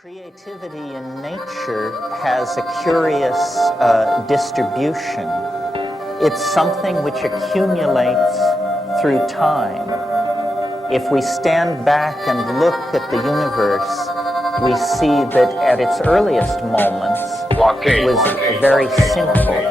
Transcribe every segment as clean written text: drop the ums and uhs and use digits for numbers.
Creativity in nature has a curious distribution. It's something which accumulates through time. If we stand back and look at the universe, we see that at its earliest moments, it was very simple.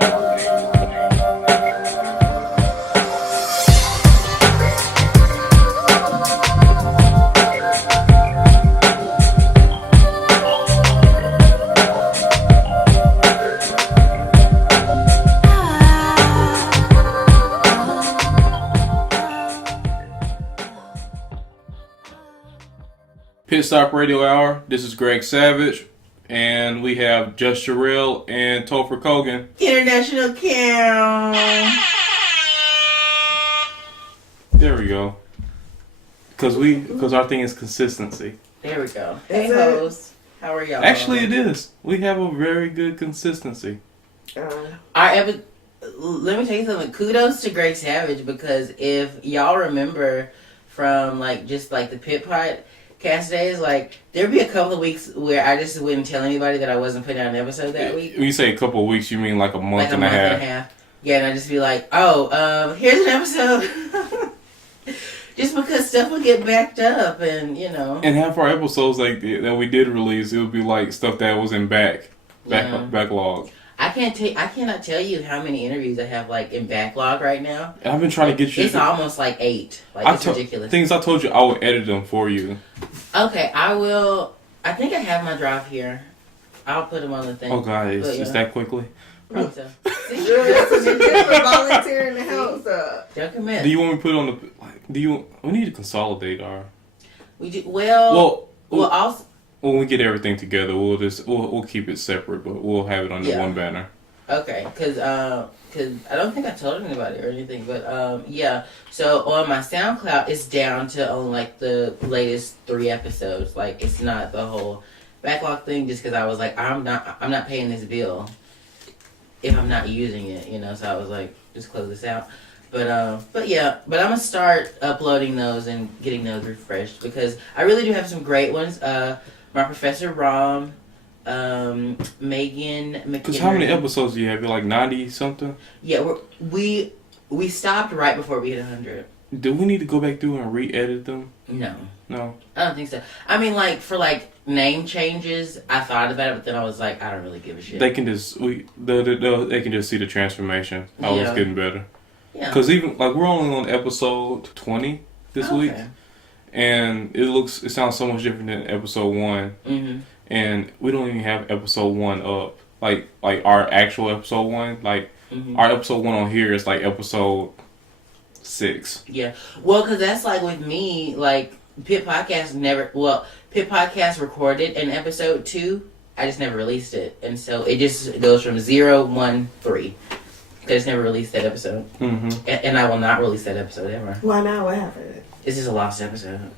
Pit Stop Radio Hour. This is Greg Savage, and we have Just-Cherrelle and Topher Kogen. International Count. There we go. Because our thing is consistency. There we go. Hey hoes, how are y'all? Actually, it is. We have a very good consistency. Let me tell you something. Kudos to Greg Savage, because if y'all remember from the P.I.T cast days, there'd be a couple of weeks where I just wouldn't tell anybody that I wasn't putting out an episode that week. When you say a couple of weeks, you mean like a month and a half? Yeah, and I'd just be like, here's an episode. Just because stuff would get backed up, and And half our episodes that we did release, it would be like stuff that was in backlog. I cannot tell you how many interviews I have in backlog right now. I've been trying to get you. It's almost 8. It's ridiculous. Things I told you, I would edit them for you. Okay, I will. I think I have my drive here. I'll put them on the thing. Oh God, is that quickly? Probably so. Volunteering the house up. Don't commit. Do you want me to put on the? We need to consolidate our. We do well. Also. When we get everything together, we'll keep it separate, but we'll have it under one banner. Okay, because I don't think I told anybody or anything, but yeah. So on my SoundCloud, it's down to only the latest 3 episodes. It's not the whole backlog thing. Just because I was I'm not paying this bill if I'm not using it, So I was just close this out. But I'm gonna start uploading those and getting those refreshed, because I really do have some great ones. My Professor Rom, Megan McKinnon. Because how many episodes do you have? You're 90 something? Yeah, we stopped right before we hit 100. Do we need to go back through and re-edit them? No. I don't think so. I mean, for name changes, I thought about it, but then I was I don't really give a shit. They can just they can just see the transformation. How it's getting better. Yeah. Because even we're only on episode 20 this week. And it sounds so much different than episode 1. Mm-hmm. And we don't even have episode 1 up. Like our actual episode 1. Mm-hmm. Our episode 1 on here is episode 6. Yeah. Well, because that's with me, Pit Podcast Pit Podcast recorded an episode 2. I just never released it. And so it just goes from 0, 1, 3. I just never released that episode. Mm-hmm. And I will not release that episode ever. Why not? What happened? It's just a lost episode.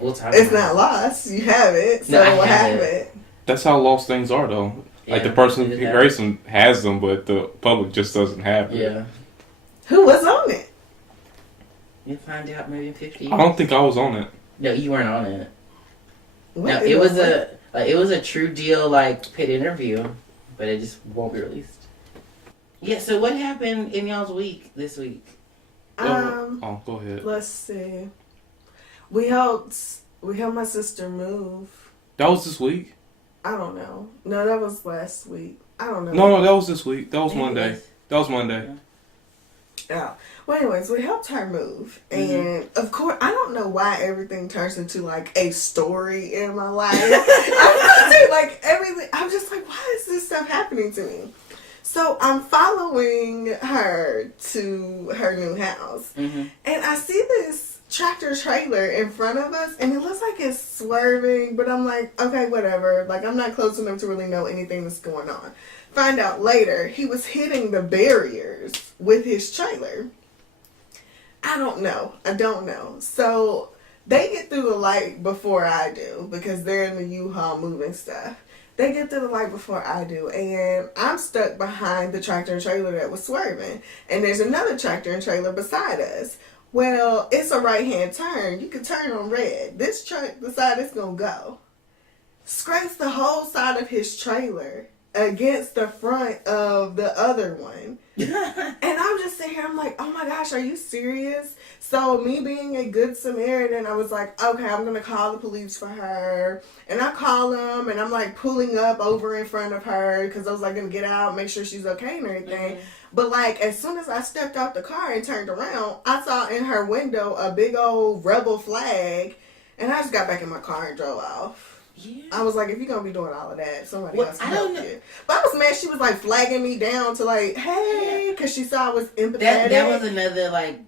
We'll talk It's about not lost. You have it. So no, what happened? That's how lost things are, though. Yeah, the person who creates them has them, but the public just doesn't have it. Yeah. Who was on it? You'll find out maybe in 50 years. I don't think I was on it. No, you weren't on it. What? No, it was a true deal Pit interview, but it just won't be released. Yeah, so what happened in y'all's week this week? Go ahead. Let's see. We helped my sister move. That was this week? I don't know. No, that was last week. I don't know. No, that was this week. That was Monday. That was Monday. Yeah. Well, anyways, we helped her move. And, of course, I don't know why everything turns into, a story in my life. Everything. I'm just why is this stuff happening to me? So I'm following her to her new house. Mm-hmm. And I see this tractor trailer in front of us, and it looks like it's swerving, but I'm okay, whatever. I'm not close enough to really know anything that's going on. Find out later, he was hitting the barriers with his trailer. I don't know. So they get through the light before I do, because they're in the U-Haul moving stuff. They get through the light before I do, and I'm stuck behind the tractor and trailer that was swerving, and there's another tractor and trailer beside us. Well, it's a right-hand turn. You can turn on red. This truck beside it's going to go. Scrapes the side of his trailer against the front of the other one. And I'm just sitting here, I'm like, oh my gosh, are you serious? So me being a good Samaritan, I was like, okay, I'm going to call the police for her. And I call them, and I'm like pulling up over in front of her because I was like going to get out, make sure she's okay and everything. Mm-hmm. But like as soon as I stepped out the car and turned around, I saw in her window a big old rebel flag. And I just got back in my car and drove off. Yeah. I was like, if you're going to be doing all of that, somebody else can help you. But I was mad she was like flagging me down to like, hey, because she saw I was empathetic. That was another like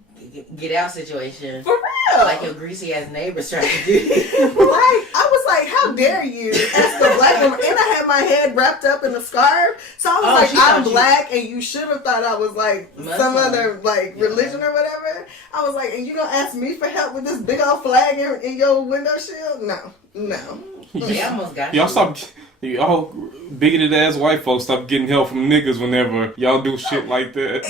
get out situation. For real. Like your greasy ass neighbors trying to do. Like, I was like, how dare you ask a black woman. And I had my head wrapped up in a scarf. So I was like, I'm black and you should have thought I was like Muslim. Some other like religion or whatever. I was like, and you gonna ask me for help with this big old flag in your window shield? No. They almost got y'all stop. Y'all bigoted ass white folks stop getting help from niggas whenever y'all do shit like that.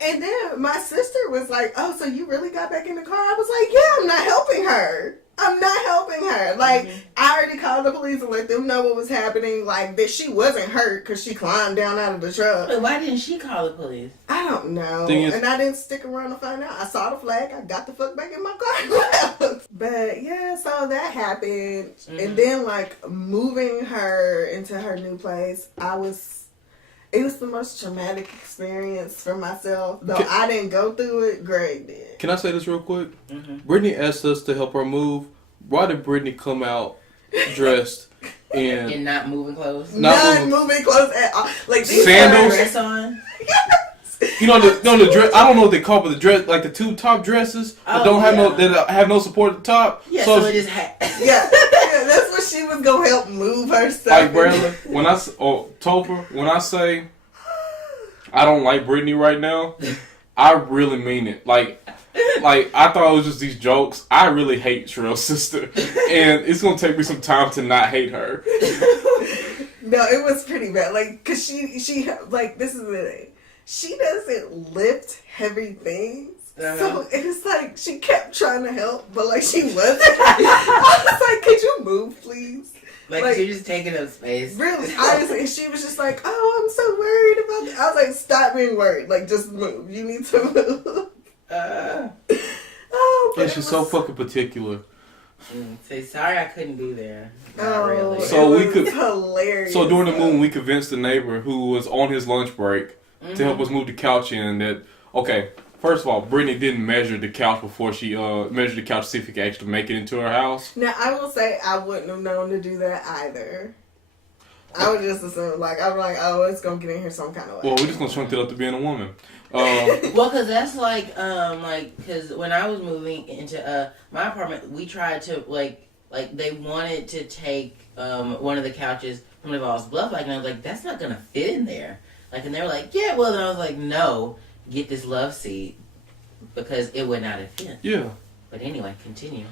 And then my sister was like, oh, so you really got back in the car? I was like, yeah, I'm not helping her. Like, I already called the police and let them know what was happening. Like, that she wasn't hurt because she climbed down out of the truck. But why didn't she call the police? I don't know. And I didn't stick around to find out. I saw the flag. I got the fuck back in my car and left. But, yeah, so that happened. Mm-hmm. And then, like, moving her into her new place, it was the most traumatic experience for myself. Though I didn't go through it, Greg did. Can I say this real quick? Mm-hmm. Brittany asked us to help her move. Why did Brittany come out dressed in not moving clothes? Not moving clothes at all. Like these sandals. Dress on. Yes. You know the dress. I don't know what they call it, but the dress, like the tube top dresses that that have no support at the top. Yeah, so it just yeah, that's what she was gonna help move her stuff. Like Brandon, Topher, when I say I don't like Brittany right now, I really mean it. Like I thought it was just these jokes. I really hate Cherrelle's sister, and it's gonna take me some time to not hate her. No, it was pretty bad. Like, cause she like this is the thing. She doesn't lift heavy things. So it's like she kept trying to help, but like she wasn't. I was like, could you move, please? Like you're just taking up space. Really, honestly. And she was just like, oh, I'm so worried about that. I was like, stop being worried. Like, just move. You need to move. Yeah, she's so fucking particular. Say sorry I couldn't be there. Not really. So it was hilarious. So during the move, we convinced the neighbor who was on his lunch break to help us move the couch in. That first of all, Brittany didn't measure the couch before she measured the couch to see if he could actually make it into her house. Now I will say I wouldn't have known to do that either. I would just assume I'm like, oh, it's gonna get in here some kind of way. Well, we're just gonna shrink it up to being a woman. Well, cause that's cause when I was moving into my apartment, we tried to like they wanted to take one of the couches from the Voss Bluff, and I was like, that's not gonna fit in there. And they were like, yeah, well, then I was like, no, get this love seat because it would not have fit. Yeah. But anyway, continue.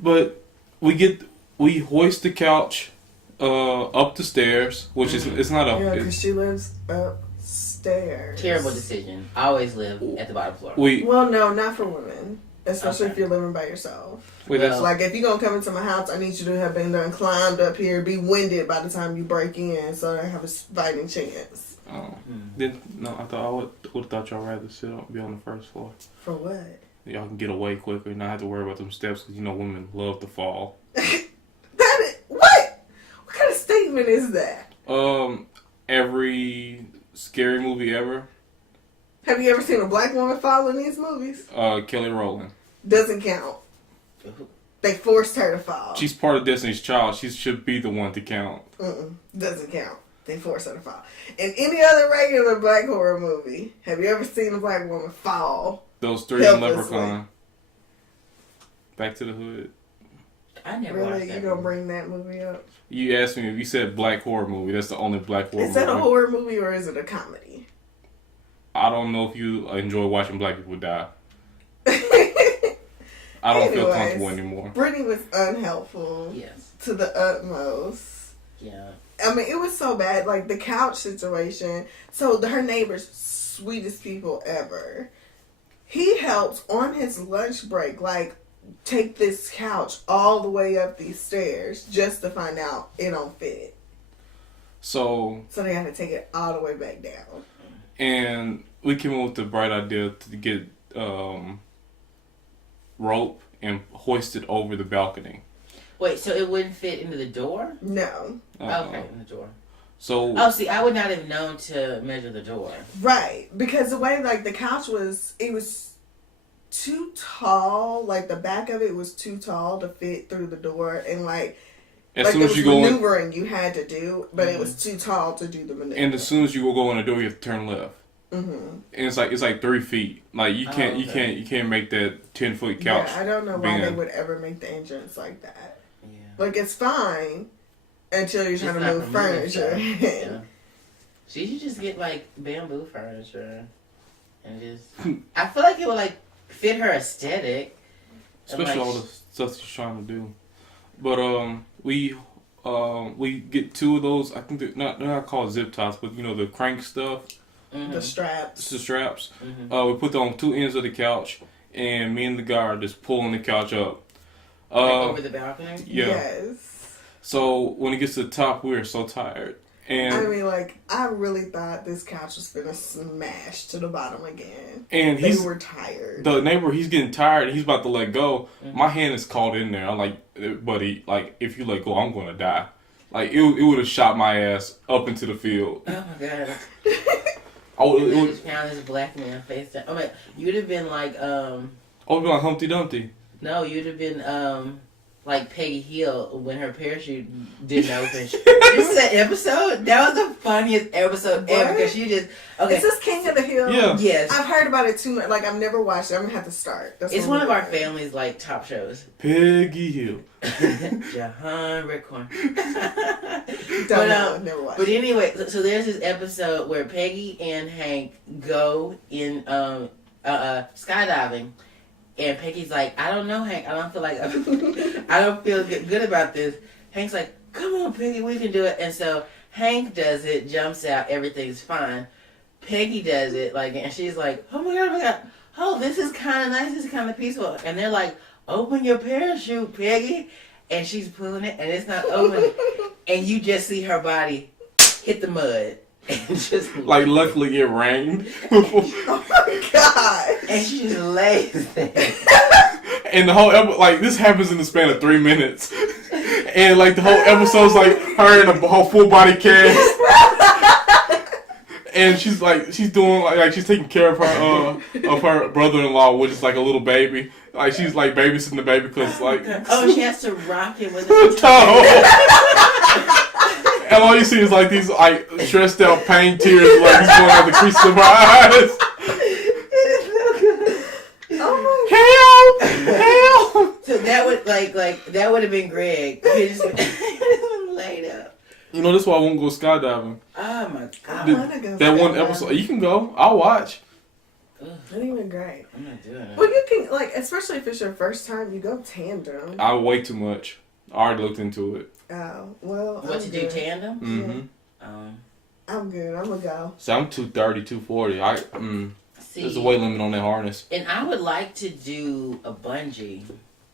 But we hoist the couch up the stairs, which is it's not up. Yeah, because she lives upstairs. Terrible decision. I always live at the bottom floor. Well, no, not for women. Especially if you're living by yourself. Like, if you're going to come into my house, I need you to have been there and climbed up here, be winded by the time you break in, so I have a fighting chance. Oh. I would have thought y'all rather be on the first floor. For what? Y'all can get away quicker and not have to worry about them steps because women love to fall. What? What kind of statement is that? Every scary movie ever. Have you ever seen a black woman fall in these movies? Kelly Rowland. Doesn't count. They forced her to fall. She's part of Destiny's Child. She should be the one to count. Doesn't count. They forced her to fall. In any other regular black horror movie, have you ever seen a black woman fall? Those three in Leprechaun. Back to the Hood. I never watched that. Really? You gonna bring that movie up? You asked me if you said black horror movie. That's the only black horror movie. Is that a horror movie or is it a comedy? I don't know if you enjoy watching black people die. I don't feel comfortable anymore. Brittany was unhelpful. Yes. To the utmost. Yeah. I mean, it was so bad. Like, the couch situation. So, her neighbor's sweetest people ever. He helped on his lunch break, take this couch all the way up these stairs just to find out it don't fit. So they had to take it all the way back down. And we came up with the bright idea to get rope and hoist it over the balcony. Wait, so it wouldn't fit into the door? No. Okay, in the door. So see, I would not have known to measure the door. Right, because the way like the couch was, it was too tall. Like the back of it was too tall to fit through the door, and like soon as you go maneuvering you had to do, but it was too tall to do the maneuver. And as soon as you go in the door, you have to turn left. Mm-hmm. And it's like 3 feet. Like you can't make that 10-foot couch. Yeah, I don't know why they would ever make the entrance like that. Yeah. Like it's fine until you're trying to move furniture. Yeah. So you should just get like bamboo furniture and just. I feel like it would like fit her aesthetic. Especially all the stuff she's trying to do. But we get 2 of those. I think they're not called zip ties, but you know the crank stuff. Mm-hmm. The straps. The straps. Mm-hmm. We put them on 2 ends of the couch, and me and the guy are just pulling the couch up. Like over the balcony? Yeah. Yes. So when it gets to the top, we are so tired. And I mean, like, I really thought this couch was gonna smash to the bottom again. And they were tired. The neighbor, he's getting tired. He's about to let go. Mm-hmm. My hand is caught in there. I'm like, buddy, like, if you let go, I'm gonna die. Like, it would have shot my ass up into the field. Oh my god. It just found this black man face down. Oh my, you'd have been like, I would have been like Humpty Dumpty. No, you'd have been, like Peggy Hill when her parachute didn't open. This is that episode? That was the funniest episode ever because she just... Okay. Is this King of the Hill? Yeah. Yes. I've heard about it too much. Like, I've never watched it. I'm going to have to start. It's one of our family's, like, top shows. Peggy Hill. Jahan Redcorn. Never watched But anyway, so there's this episode where Peggy and Hank go in skydiving. And Peggy's like, I don't know, Hank. I don't feel like I don't feel good about this. Hank's like, come on, Peggy, we can do it. And so Hank does it, jumps out, everything's fine. Peggy does it, like, and she's like, oh my god, oh, this is kind of nice, this is kind of peaceful. And they're like, open your parachute, Peggy. And she's pulling it, and it's not opening. And you just see her body hit the mud. And just like, luckily it rained. Oh my god! And she just lays there. And the whole like, this happens in the span of 3 minutes. And like the whole episode's like her in a whole full body cast. And she's doing like she's taking care of her brother-in-law, which is like a little baby. Like she's like babysitting the baby because like she has to rock it with her toe. And all you see is like these like stressed out pain tears like he's going out the creases of her eyes. Oh my help! So that would that would have been Greg. He just been laid up. You know, that's why I won't go skydiving. Oh my god! That one episode, you can go. I'll watch. Not even great. I'm not doing it. Well, you can like, especially if it's your first time, you go tandem. I way too much. I already looked into it. Oh well. What to do tandem? Mm-hmm. Yeah. I'm good. I'm gonna go. So I'm 230, 240. There's a weight limit on that harness. And I would like to do a bungee.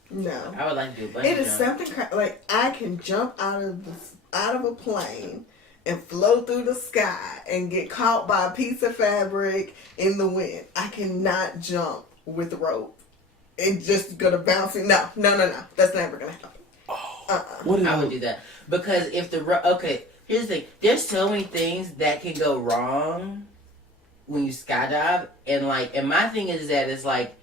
No. I would like to do a bungee. It is something like I can jump out of a plane and float through the sky and get caught by a piece of fabric in the wind. I cannot jump with rope. It's just gonna bounce. No. That's never gonna happen. I would do that because if here's the thing. There's so many things that can go wrong when you skydive, and my thing is that it's like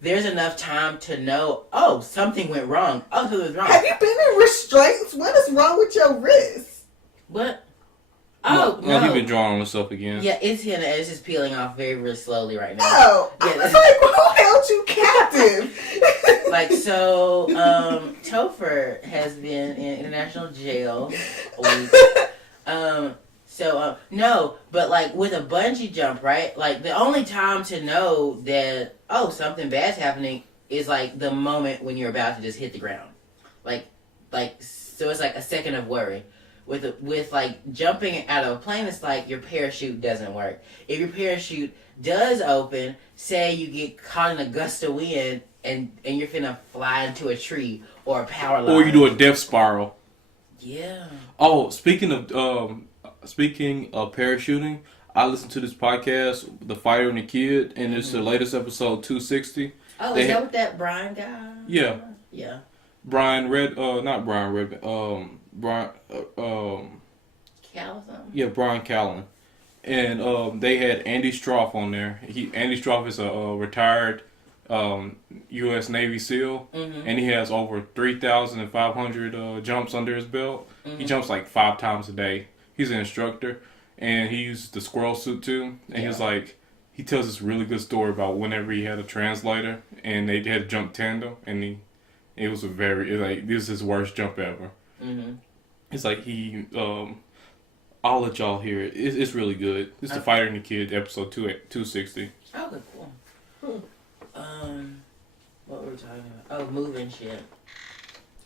there's enough time to know. Oh, something went wrong. Oh, something was wrong. Have you been in restraints? What is wrong with your wrist? What? Oh no, he's been drawing on himself again. Yeah, it's just peeling off very, very slowly right now. Oh, yeah, I was like, who held you captive? Topher has been in international jail a week. No, but like with a bungee jump, right? Like the only time to know that something bad's happening is like the moment when you're about to just hit the ground. So it's like a second of worry. With like jumping out of a plane, it's like your parachute doesn't work. If your parachute does open, say you get caught in a gust of wind and you're finna fly into a tree or a power line. Or you do a death spiral. Yeah. Oh, speaking of parachuting, I listened to this podcast, The Fighter and the Kid, and it's the latest episode 260. Oh, is that with that Brian guy? Yeah. Yeah. Brian Red, not Brian Red, Brian, Calvin. yeah, Brian Callen, and they had Andy Stroff on there. Andy Stroff is a retired U.S. Navy SEAL, and he has over 3,500 jumps under his belt. He jumps like 5 times a day. He's an instructor, and he uses the squirrel suit too. And he's like, he tells this really good story about whenever he had a translator, and they had to jump tandem, and it was this is his worst jump ever. It's like I'll let y'all hear it. It's really good. It's The Fighter and the Kid, episode 260. Okay, cool. What were we talking about? Oh, moving shit.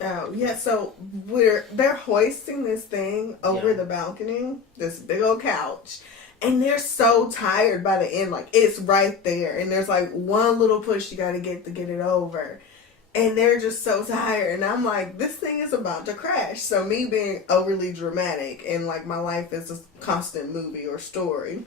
Oh, yeah, so they're hoisting this thing over the balcony, this big old couch, and they're so tired by the end, like, it's right there, and there's, like, one little push you gotta get to get it over, and they're just so tired, and I'm like, this thing is about to crash, so me being overly dramatic, and, like, my life is a constant movie or story,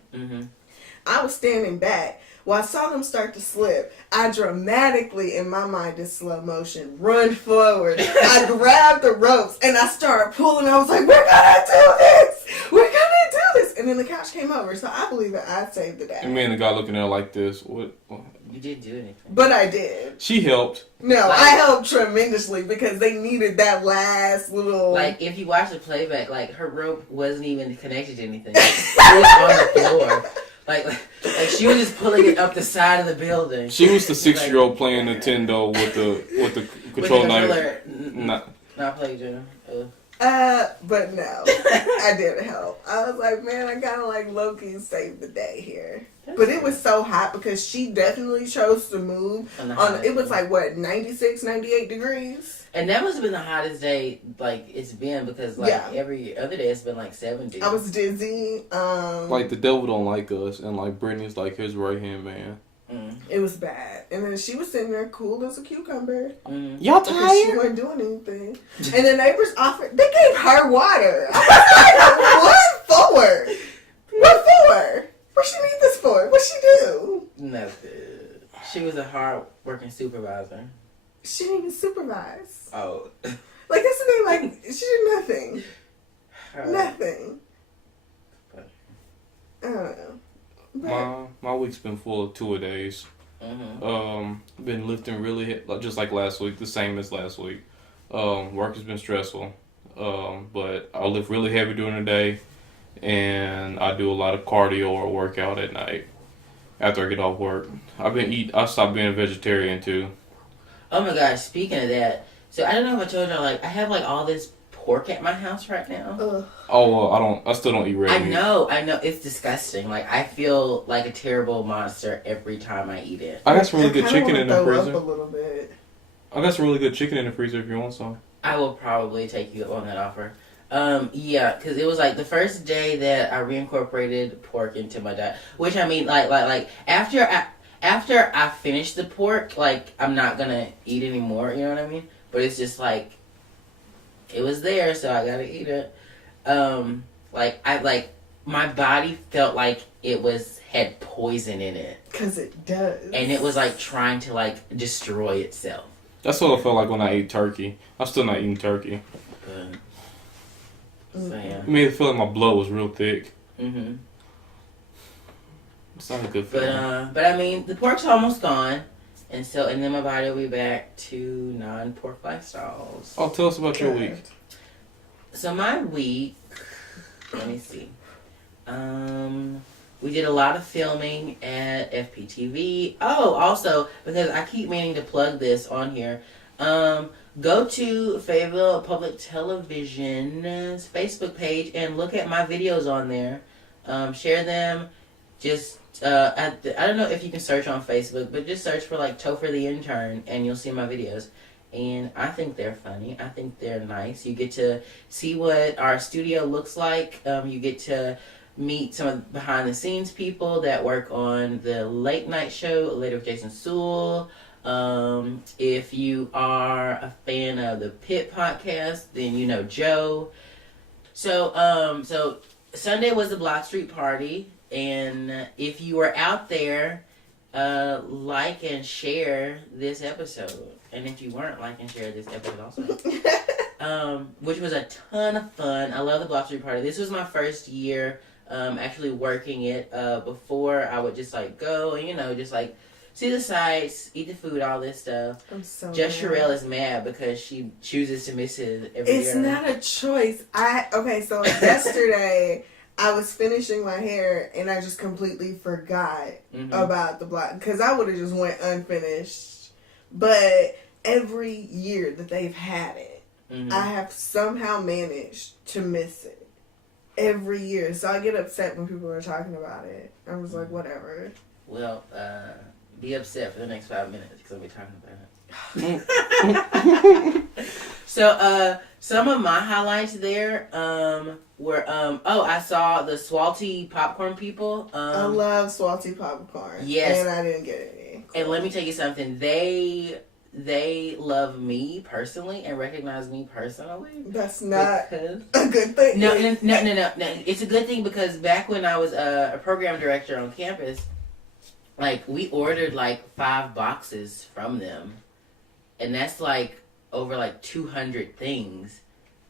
I was standing back. Well, I saw them start to slip. I dramatically, in my mind, in slow motion, run forward. I grabbed the ropes and I started pulling. I was like, we're gonna do this! We're gonna do this! And then the couch came over, so I believe that I saved the day. And me and the guy looking at her like this. What? You didn't do anything. But I did. She helped. No, I helped tremendously because they needed that last little... Like, if you watch the playback, like, her rope wasn't even connected to anything. It was on the floor. Like she was just pulling it up the side of the building. She was the 6-year-old playing Nintendo with the control knife. Not playing Jenna. But no, I did help. I was like, man, I kind of like low-key saved the day here. But it was so hot because she definitely chose to move. It was like, what, 96, 98 degrees? And that must have been the hottest day, like, it's been because, like, every other day it's been, like, 70. I was dizzy. Like, the devil don't like us, and, like, Brittany's, like, his right-hand man. It was bad. And then she was sitting there cool as a cucumber. Y'all tired? Because she wasn't doing anything. And the neighbors offered, they gave her water. I was like, what for? What for? What she need this for? What she do? Nothing. She was a hard-working supervisor. She didn't even supervise. Oh. Like, that's the thing, like, she did nothing. Nothing. I don't know. But My week's been full of tour-a-days. Been lifting really, just like last week, the same as last week. Work has been stressful. But I lift really heavy during the day, and I do a lot of cardio or workout at night after I get off work. I stopped being a vegetarian too. Oh my gosh, speaking of that, so I don't know if I told y'all, like, I have, like, all this pork at my house right now. I still don't eat red meat. I know, it's disgusting. Like, I feel like a terrible monster every time I eat it. I got some really good chicken in the throw freezer. up a little bit. I got some really good chicken in the freezer if you want some. I will probably take you up on that offer. Yeah, because it was, like, the first day that I reincorporated pork into my diet, which, I mean, like after I finish the pork, like, I'm not gonna eat anymore, you know what I mean? But it's just, like, it was there, so I gotta eat it. My body felt like it had poison in it. 'Cause it does. And it was, like, trying to, like, destroy itself. That's what I felt like when I ate turkey. I'm still not eating turkey. But, so, yeah. It made it feel like my blood was real thick. It's not a good feeling. But I mean, the pork's almost gone, and then my body will be back to non-pork lifestyles. Oh, tell us about your week. So my week, let me see. We did a lot of filming at FPTV. Oh, also, because I keep meaning to plug this on here, go to Fayetteville Public Television's Facebook page and look at my videos on there. Share them. Just, I don't know if you can search on Facebook, but just search for, like, Topher the Intern, and you'll see my videos. And I think they're funny. I think they're nice. You get to see what our studio looks like. You get to meet some of the behind-the-scenes people that work on the late night show, Later with Jason Sewell. If you are a fan of the Pit podcast, then you know Joe. So Sunday was the Block Street Party, and if you were out there, like and share this episode. And if you weren't, like and share this episode also. Which was a ton of fun. I love the Block Street Party. This was my first year actually working it. Before I would just like go and, you know, just like see the sights, eat the food, all this stuff. I'm so Just-Cherrelle is mad because she chooses to miss it every year. It's not a choice. So yesterday I was finishing my hair and I just completely forgot about the block because I would have just went unfinished. But every year that they've had it, I have somehow managed to miss it. Every year. So I get upset when people are talking about it. I was like, whatever. Well, be upset for the next 5 minutes because I'll be talking about it. So, some of my highlights there were, I saw the Swalty popcorn people. I love Swalty popcorn. Yes. And I didn't get any. And let me tell you something. They love me personally and recognize me personally. That's not a good thing. No. It's a good thing because back when I was a program director on campus, like, we ordered, like, 5 boxes from them. And that's, like, over, like, 200 things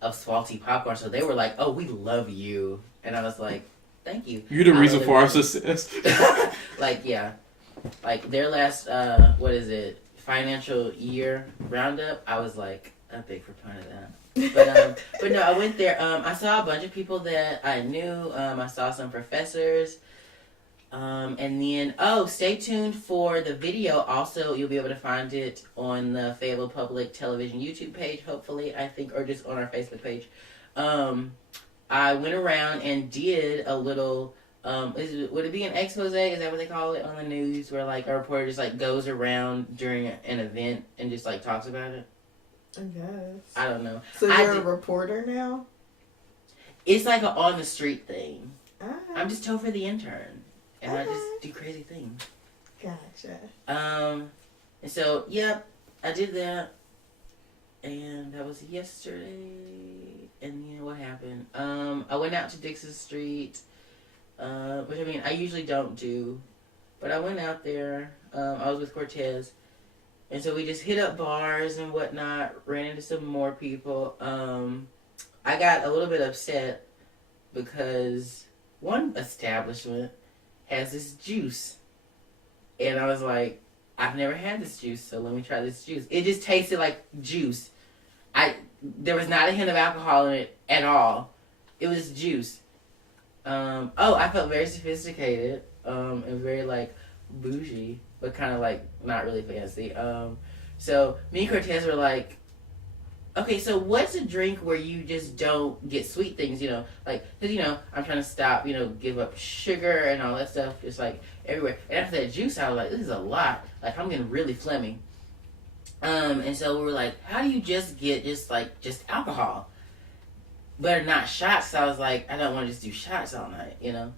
of Swalty popcorn. So they were like, oh, we love you. And I was like, thank you. You're the reason for our success. Like, yeah. Like, their last, financial year roundup, I was, like, a big proponent of that. But no, I went there. I saw a bunch of people that I knew. I saw some professors. And then, stay tuned for the video. Also, you'll be able to find it on the Fayetteville Public Television YouTube page, hopefully, I think, or just on our Facebook page. I went around and did a little, would it be an expose? Is that what they call it on the news? Where, like, a reporter just, like, goes around during an event and just, like, talks about it? I guess. I don't know. So you're a reporter now? It's like an on-the-street thing. Ah. I'm just Topher the intern. And I just do crazy things. Gotcha. And so, yep, I did that. And that was yesterday. And you know what happened? I went out to Dixon Street, which, I mean, I usually don't do. But I went out there. I was with Cortez. And so we just hit up bars and whatnot, ran into some more people. I got a little bit upset because one establishment has this juice. And I was like, I've never had this juice, so let me try this juice. It just tasted like juice. There was not a hint of alcohol in it at all. It was juice. I felt very sophisticated and very, like, bougie, but kind of, like, not really fancy. So me and Cortez were like, okay, so what's a drink where you just don't get sweet things, you know? Like, because, you know, I'm trying to stop, you know, give up sugar and all that stuff, just, like, everywhere. And after that juice, I was like, this is a lot. Like, I'm getting really phlegmy. And so we were like, how do you just get just alcohol? But not shots, so I was like, I don't want to just do shots all night, you know?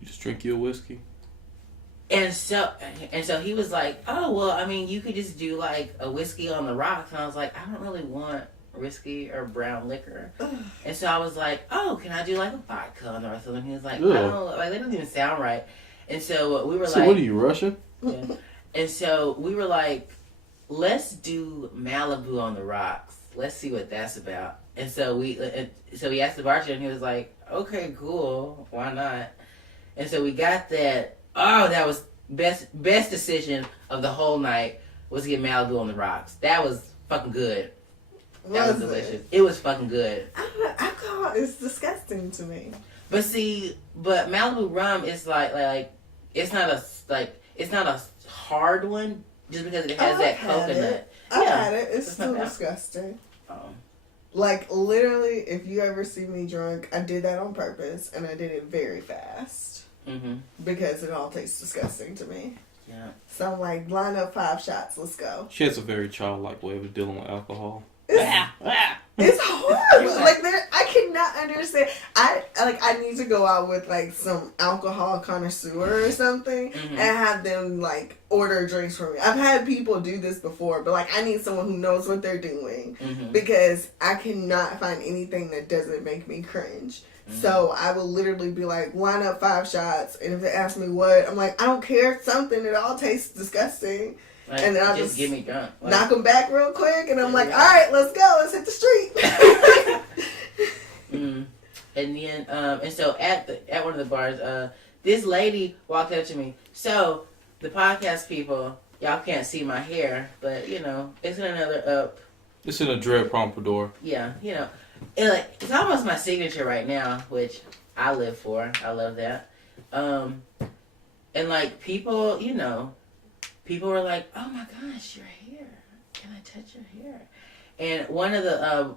You just drink your whiskey? And so he was like, oh, well, I mean, you could just do, like, a whiskey on the rocks. And I was like, I don't really want whiskey or brown liquor. And so I was like, oh, can I do, like, a vodka on the rocks? And he was like, I don't, like, they don't even sound right. And so we were like... So what are you, Russian? Yeah. And so we were like, let's do Malibu on the rocks. Let's see what that's about. And so we asked the bartender, and he was like, okay, cool. Why not? And so we got that. Oh, that was best decision of the whole night was to get Malibu on the rocks. That was fucking good. That was delicious. It was fucking good. Alcohol is disgusting to me. But Malibu rum is like it's not a hard one just because it has that coconut. I've had it. It's still disgusting. Like, literally, if you ever see me drunk, I did that on purpose, and I did it very fast. Mm-hmm. Because it all tastes disgusting to me. Yeah. So I'm like, line up 5 shots, let's go. She has a very childlike way of dealing with alcohol. It's horrible. Like, I cannot understand. I need to go out with like some alcohol connoisseur or something and have them like order drinks for me. I've had people do this before, but like I need someone who knows what they're doing because I cannot find anything that doesn't make me cringe. So I will literally be like, line up 5 shots, and if they ask me what, I'm like, I don't care, something. It all tastes disgusting. Like, and then I'll just get me drunk. Like, knock them back real quick, and I'm like, all right, let's go, let's hit the street. And then, and so at one of the bars, this lady walked up to me. So the podcast people, y'all can't see my hair, but you know, it's in another up. It's in a dread pompadour. Yeah, you know, it's almost my signature right now, which I live for. I love that. And like people, you know, people were like, "Oh my gosh, your hair! Can I touch your hair?" And one of the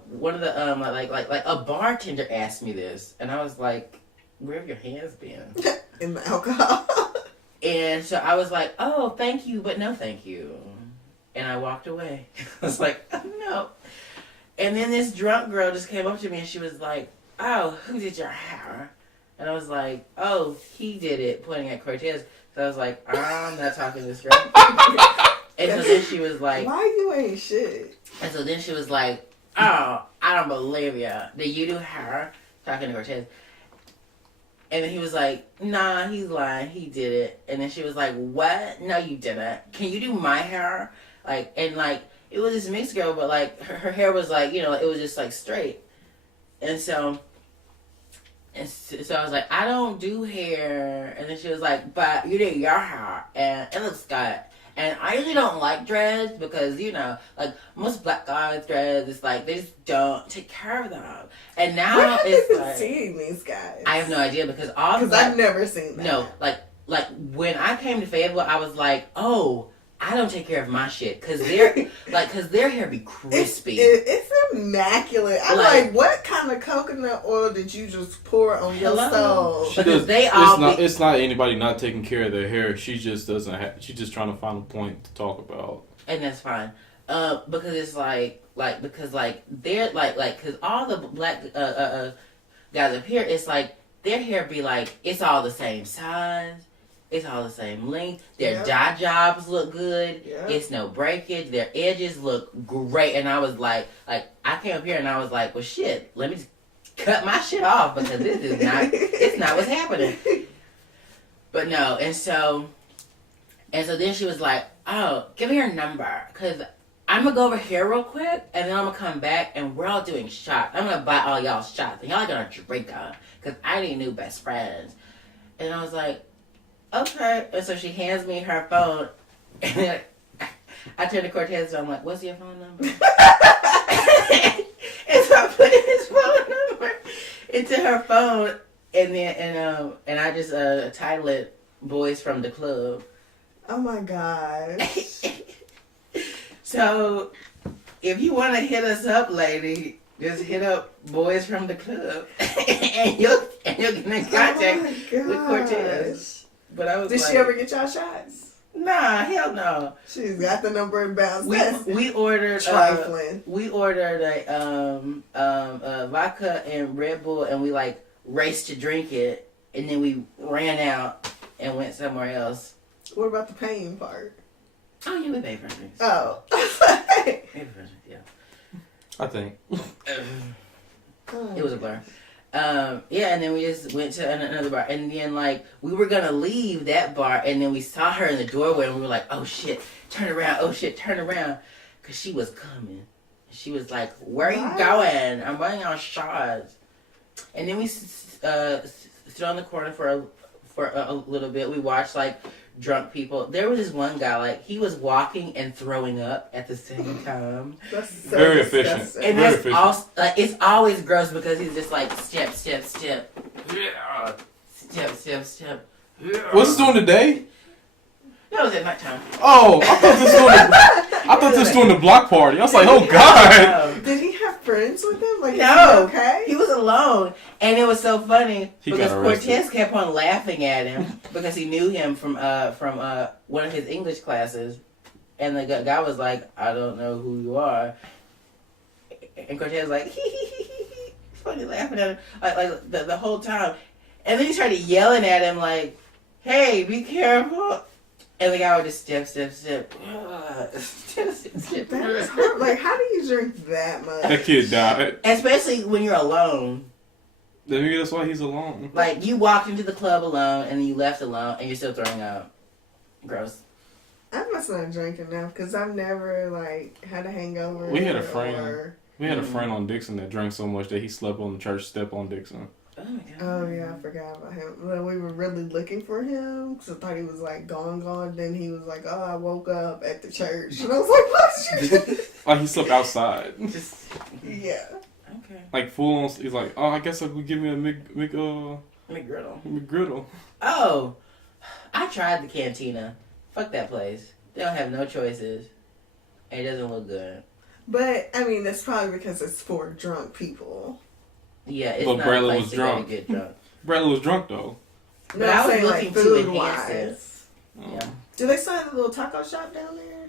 like a bartender asked me this, and I was like, "Where have your hands been?" In the alcohol. And so I was like, "Oh, thank you, but no, thank you." And I walked away. I was like, "Oh no." And then this drunk girl just came up to me and she was like, "Oh, who did your hair?" And I was like, "Oh, he did it," pointing at Cortez. So I was like, "I'm not talking to this girl." And so then she was like, "Why you ain't shit?" And so then she was like, "Oh, I don't believe you. Did you do hair?" Talking to Cortez. And then he was like, "Nah, he's lying. He did it." And then she was like, "What? No, you didn't. Can you do my hair?" Like, and like, it was this mixed girl, but like, her hair was like, you know, it was just like straight. And so I was like, "I don't do hair." And then she was like, "But you did your hair, and it looks good." And I usually don't like dreads because, you know, like most black guys dreads, it's like they just don't take care of them. And now Where have it's you been like, seeing these guys? I have no idea because I've never seen that. No, like when I came to Fayetteville, I was like, "Oh, I don't take care of my shit," because their hair be crispy. It's immaculate. I'm like, what kind of coconut oil did you just pour on your stove? Because it's not anybody not taking care of their hair. She just doesn't have. She's just trying to find a point to talk about. And that's fine, because it's because they're because all the black guys up here, it's like their hair be like it's all the same size. It's all the same length. Their dye jobs look good. Yep. It's no breakage. Their edges look great. And I was like I came up here and I was like, well, shit, let me just cut my shit off because this is not, it's not what's happening. But no, and so then she was like, "Oh, give me your number because I'm going to go over here real quick and then I'm going to come back and we're all doing shots. I'm going to buy all y'all shots and y'all are going to drink on because I need new best friends." And I was like, "Okay." And so she hands me her phone, and then I turn to Cortez and I'm like, "What's your phone number?" And so I put his phone number into her phone, and then and I just title it "Boys from the Club." Oh my gosh. So if you want to hit us up, lady, just hit up Boys from the Club, and you'll get in contact with Cortez. But I was Did she ever get y'all shots? Nah, hell no. She's got the number and bounce. We ordered trifling. We ordered a vodka and Red Bull, and we like raced to drink it, and then we ran out and went somewhere else. What about the paying part? Oh yeah, we paid for drinks. Oh. Yeah. I think. It was a blur. Yeah, and then we just went to another bar, and then like we were gonna leave that bar, and then we saw her in the doorway, and we were like, "Oh shit, turn around! Oh shit, turn around!" Cause she was coming. She was like, "Where are you going? I'm running on shots." And then we stood on the corner for a little bit. We watched like drunk people. There was this one guy, like he was walking and throwing up at the same time. That's so very disgusting. efficient. And very that's efficient. also like it's always gross because he's just like step, step, step, step, step, step. What's this doing today? That was at nighttime. Oh, I thought this was doing the block party. I was like, oh god. Did he have friends with him? Like, No, is he okay? He was alone, and it was so funny He because got arrested. Cortez kept on laughing at him because he knew him from one of his English classes, and the guy was like, "I don't know who you are," and Cortez was like, "Hee hee hee hee." fucking laughing at him like the whole time. And then he started yelling at him like, "Hey, be careful!" And the guy would just step. That's hard. Like, how do you drink that much? That kid died. Especially when you're alone. Maybe that's why he's alone. Like, you walked into the club alone and then you left alone and you're still throwing up. Gross. I must not drink enough because I've never like had a hangover. We had a friend. Or... We had a friend on Dixon that drank so much that he slept on the church step on Dixon. Oh my god. Oh yeah, I forgot about him. Well, we were really looking for him because I thought he was like gone. Then he was like, "Oh, I woke up at the church," and I was like, "What?" Like he slept outside. Just Yeah. okay. Like full on. He's like, "Oh, I guess I would give me a McGriddle." McGriddle. Oh, I tried the cantina. Fuck that place. They don't have no choices. It doesn't look good. But I mean, that's probably because it's for drunk people. Yeah, it's But not Bradley a place was to drunk. go to get drunk. Bradley was drunk though. But No, I I'm was saying looking like to food enhance it. wise. Yeah. Do they still have a little taco shop down there?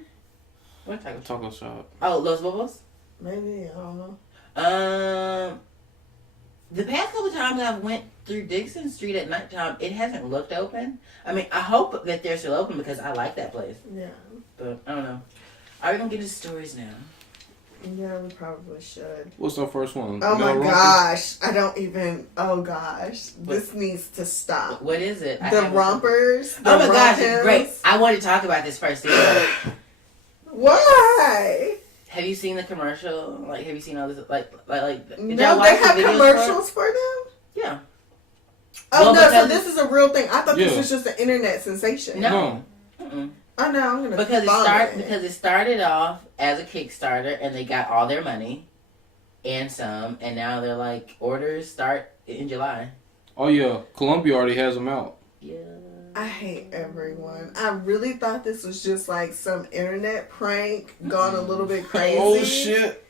What type of Taco shop. Oh, Los Bobos? Maybe, I don't know. The past couple times I've went through Dixon Street at nighttime, it hasn't looked open. I mean, I hope that they're still open because I like that place. Yeah. But I don't know. Are we gonna get into stories now? Yeah, we probably should. What's our first one? Oh Mel my Rompers? gosh. I don't even. Oh gosh. This needs to stop. What is it? The rompers. Oh my gosh, rompers. it's great. I want to talk about this first. Why? Have you seen the commercial? Like, have you seen all this? Like did y'all No, watch they the have videos commercials for them? Yeah. Oh, Well, no, so because- this is a real thing. I thought this Yeah. was just an internet sensation. No. Mm-mm. Oh, no, I'm going to Because it started off as a Kickstarter and they got all their money and some, and now they're like, orders start in July. Oh yeah, Columbia already has them out. Yeah. I hate everyone. I really thought this was just like some internet prank gone a little bit crazy. Oh shit!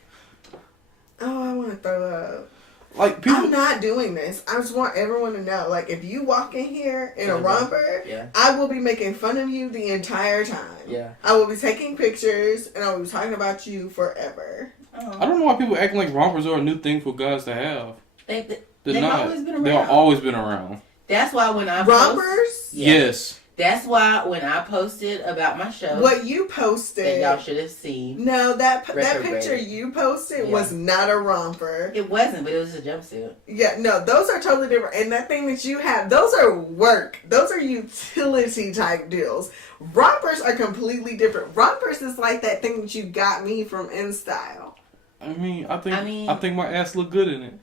Oh, I want to throw up. Like people. I'm not doing this. I just want everyone to know, like, if you walk in here in a romper, Yeah. I will be making fun of you the entire time. Yeah. I will be taking pictures, and I will be talking about you forever. Oh. I don't know why people acting like rompers are a new thing for guys to have. They've not. always been around. They've always been around. That's why when I Rompers? Yes. That's why when I posted about my show, What you that posted. y'all should have seen. No, that Retrograde. picture you posted Yeah. was not a romper. It wasn't, but it was a jumpsuit. Yeah, no, those are totally different. And that thing that you have, those are work. Those are utility type deals. Rompers are completely different. Rompers is like that thing that you got me from InStyle. I think my ass look good in it.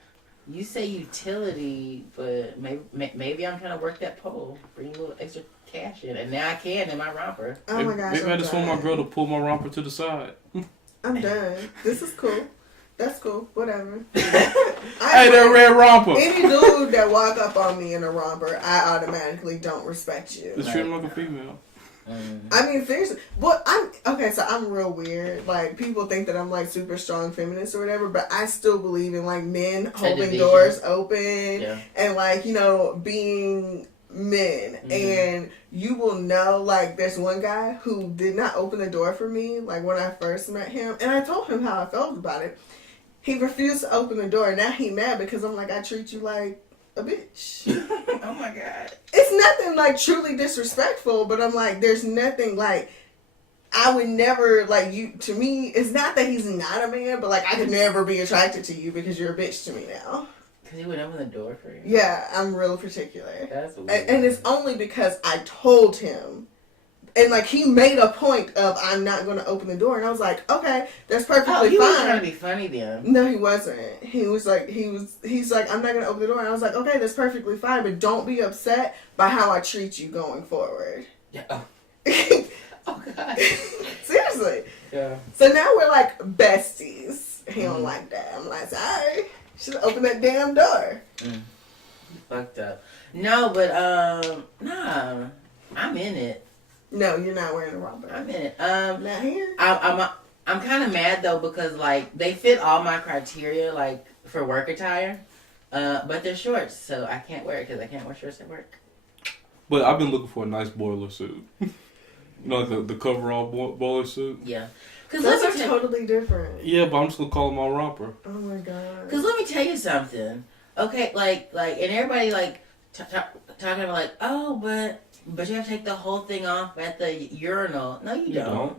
You say utility, but maybe I'm trying to work that pole, bring a little extra cash in, and now I can in my romper. Oh my gosh. Maybe I I'm just want my done. girl to pull my romper to the side. I'm done. This is cool. That's cool. Whatever. Hey, that red romper. Any dude that walk up on me in a romper, I automatically don't respect you. Just treat him like a female. I mean, seriously. But I'm real weird. Like, people think that I'm, like, super strong feminist or whatever, but I still believe in, like, men holding division. doors open Yeah. and, like, you know, being men. And you will know, like, there's one guy who did not open the door for me, like, when I first met him. And I told him how I felt about it. He refused to open the door. Now he mad because I'm like, I treat you like a bitch. Oh my god. It's nothing like truly disrespectful, but I'm like, there's nothing like, I would never, like, you, to me, it's not that he's not a man, but like, I could never be attracted to you because you're a bitch to me now. Because he wouldn't open the door for you. Yeah, I'm real particular. That's weird. And it's only because I told him. And like, he made a point of, I'm not going to open the door. And I was like, okay, that's perfectly he was fine. trying to be funny then. No, he wasn't. He's like, I'm not going to open the door. And I was like, okay, that's perfectly fine, but don't be upset by how I treat you going forward. Yeah. Oh god. Seriously. Yeah. So now we're like besties. He don't like that. I'm like, sorry. Should have opened that damn door. Fucked up. No, but nah. I'm in it. No, you're not wearing a romper. I'm in it. Not here. I'm kind of mad though because like they fit all my criteria like for work attire, but they're shorts, so I can't wear it because I can't wear shorts at work. But I've been looking for a nice boiler suit. You know, like the coverall boiler suit. Yeah, Those are totally different. Yeah, but I'm just gonna call him my romper. Oh my god. Because let me tell you something. Okay, like, and everybody like talking about like, oh, but you have to take the whole thing off at the urinal. No, you don't.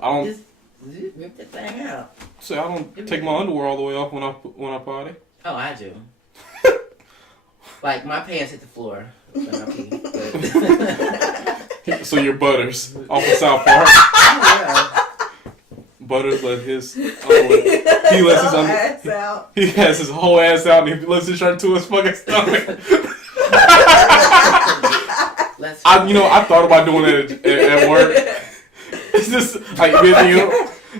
I don't. Just rip the thing out. So I don't take my underwear all the way off when I potty. Oh, I do. Like my pants hit the floor when I pee. But... So you're Butters off of South Park. Oh, yeah. Butters let his he lets his ass out. He has his whole ass out and he lets his shirt to his fucking stomach. I thought about doing that at work. It's just like you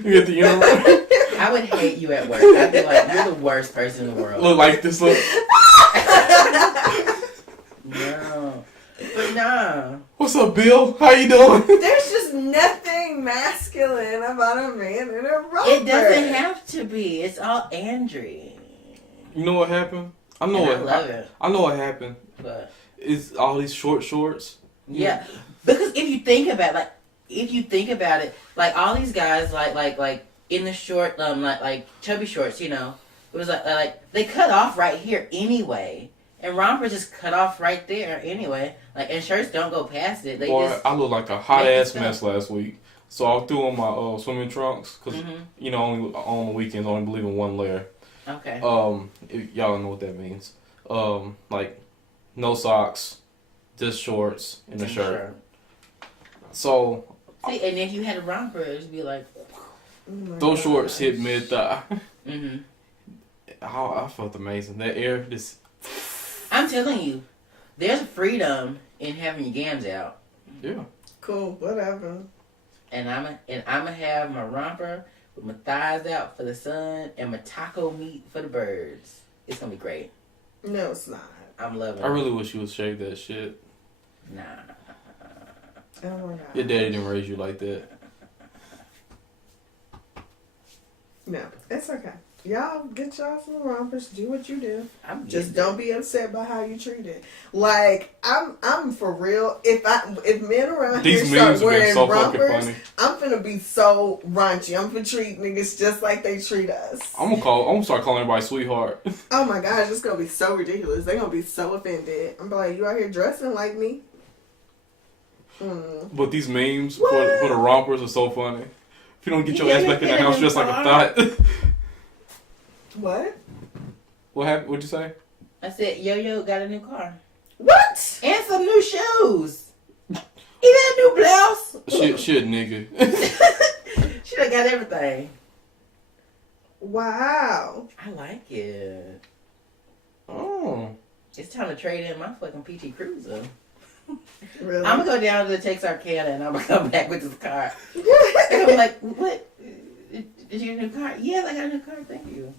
get the uniform. I would hate you at work. I'd be like, you're the worst person in the world. Look like this. Look. No. But nah. What's up, Bill? How you doing? There's just nothing masculine about a man in a romper. It doesn't have to be. It's all Andrew. You know what happened? I know what happened. But it's all these short shorts. Yeah. Because if you think about it, like all these guys like in the short like chubby shorts, it was like they cut off right here anyway. And rompers just cut off right there anyway. Like, and shirts don't go past it. I looked like a hot ass mess last week. So I threw on my swimming trunks because only on the weekends I only believe in one layer. Okay. Y'all know what that means. Like no socks, just shorts and a shirt. So. See, and if you had a romper, it'd be like. Those shorts hit mid thigh. Mhm. I felt amazing. That air just. I'm telling you, there's freedom in having your gams out. Yeah. Cool, whatever. And I'ma have my romper with my thighs out for the sun and my taco meat for the birds. It's gonna be great. No, it's not. I'm loving it. I really wish you would shave that shit. Nah. Oh my god. Your daddy didn't raise you like that. No, it's okay. Y'all get y'all some rompers. Do what you do. Just don't be upset by how you treat it. Like I'm for real. If men around here start wearing rompers, I'm finna be so raunchy. I'm finna treat niggas just like they treat us. I'm gonna start calling everybody sweetheart. Oh my gosh, it's gonna be so ridiculous. They're gonna be so offended. I'm like, you out here dressing like me? But these memes for the rompers are so funny. If you don't get your ass back in the house dressed like a thought. What? What happened? What'd you say? I said, Yo-Yo got a new car. What? And some new shoes. He got a new blouse. She a nigga. She done got everything. Wow. I like it. Oh. It's time to trade in my fucking PT Cruiser. Really? I'm gonna go down to the Texarkana and I'm gonna come back with this car. And I'm like, what? Did you get a new car? Yes, I got a new car. Thank you.